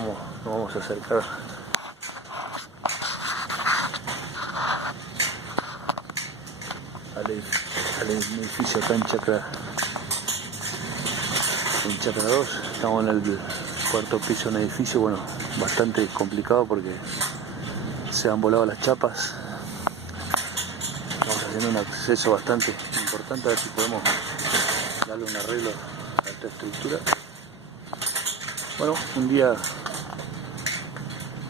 nos vamos a acercar al edificio acá en Chacra 2. Estamos en el cuarto piso de un edificio, bueno, bastante complicado porque se han volado las chapas. Estamos haciendo un acceso bastante importante, a ver si podemos darle un arreglo a esta estructura. Bueno, un día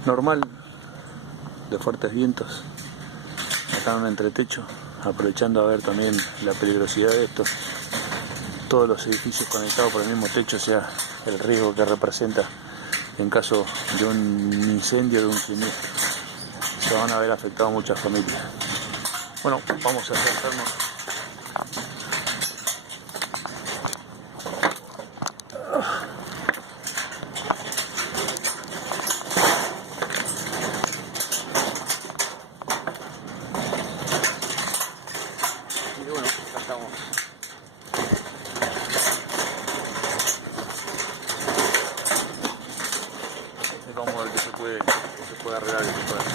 normal de fuertes vientos acá en un entretecho, aprovechando a ver también la peligrosidad de esto. Todos los edificios conectados por el mismo techo, o sea, el riesgo que representa en caso de un incendio, de un siniestro. Se van a ver afectados muchas familias. Bueno, vamos a acercarnos. Y bueno, acá estamos. Vamos a ver qué se puede arreglar, qué se puede hacer.